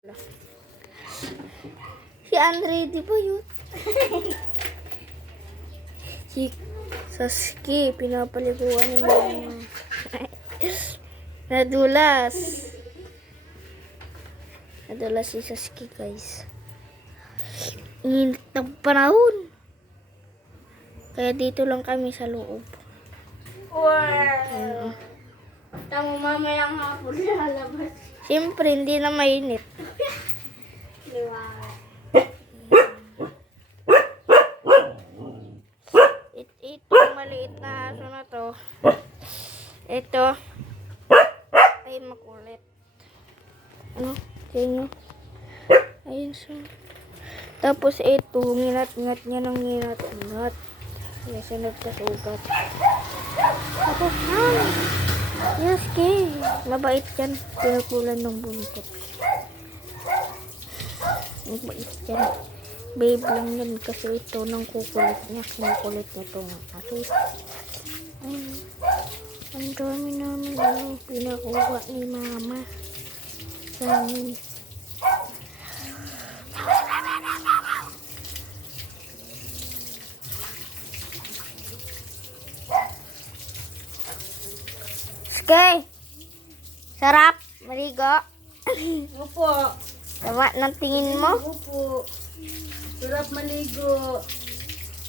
Si Andre, di ba yun? Si Sasuke, pinapaliguan ni Mama. Nadulas. Nadulas si Sasuke, guys. Init ng panahon. Kaya dito lang kami sa loob. Wow! Tama mamayang hapon lalabas. Siyempre, hindi na mainit. Liwanag. Ito, maliit na aso na to. Ito, ay makulit. Ano? Tingnan nyo. Ayun siya. Tapos ito, nginat-ngat niya ng nginat-ngat. Kaya siya nagkasugat. Tapos, yes, kay. Mabait yan. Pinupulan ng buntot. Mabait yan. Babe lang yan kasi ito ng kukulit niya. Kinukulit niya itong aso. Ayun. Ang dami namin pinakuha ni Mama sa amin. Okay. Sarap. Maligo. Opo. Tama ng tingin mo. Opo. Sarap maligo.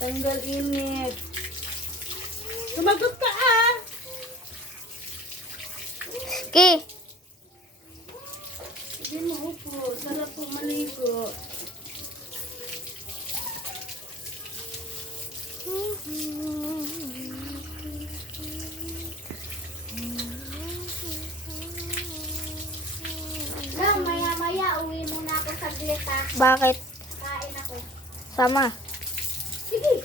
Tanggal init. Sumagot ka ah! Okay. Hindi mo upo. Sarap po maligo. Maya-maya uwi muna ako saglit ah. Bakit? Kain ako. Sama. Sige.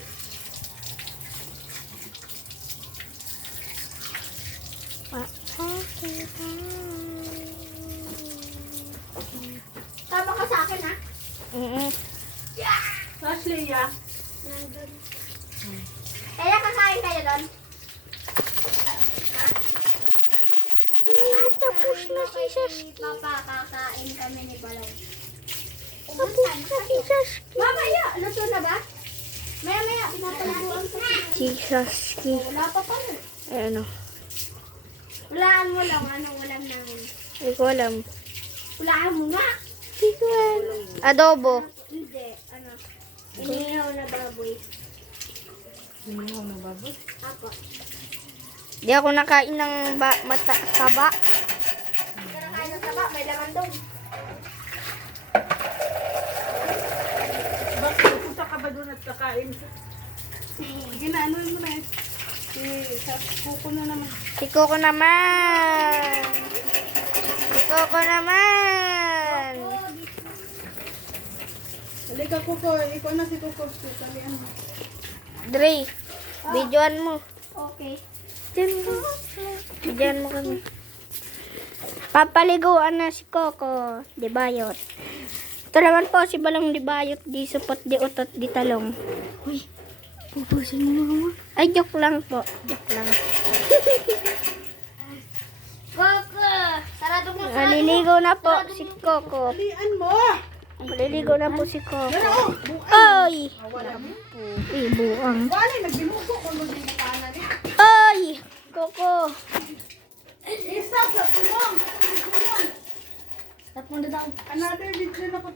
Tama ka sa akin ah. Ashley ah. Nandun. Kaya kakain kayo doon? Tapos na si Sasuke. Papa, kakain kami ni Balong. Tapos na si Sasuke. Mamaya, luto na ba? Maya-maya, pinapalaguan ko. Si Sasuke. Wala pa pala. Ay, ano? Hulaan mo lang, anong ulam namin? Hindi ko alam. Hulaan mo nga. Hindi ko alam. Adobo. Hindi, ano? Inihaw na baboy. Inihaw na baboy? Apo. Di ako nakain ng taba. Hindi ka nakain ng taba, may laman doon. Bakit pupunta ka ba doon at kakain? Sige na, ano mo na eh. Sa kuko na naman. Si Coco naman. Si Coco naman. Halika kuko, ikaw na si kuko. Salihan mo. Dre, videoan mo. Okay. Videoan mo kami. Papaliguan na si Coco. Di bayot. Ito naman po si Balong di bayot. Di supot, di utot, di talong. Uy, pupusin mo Mama. Ay, joke lang po. Joke lang. Coco! Sarado mo, sarado mo. Maliligo na po si Coco. Salihan mo! Maliligo na po si Coco. Ano? Ay! Wala mo. Ay, buang. Wala, nagbinuko ko nung dinikanan niya. Ay! Coco! Isa, sa tulong. Tap mo na daw. Another video.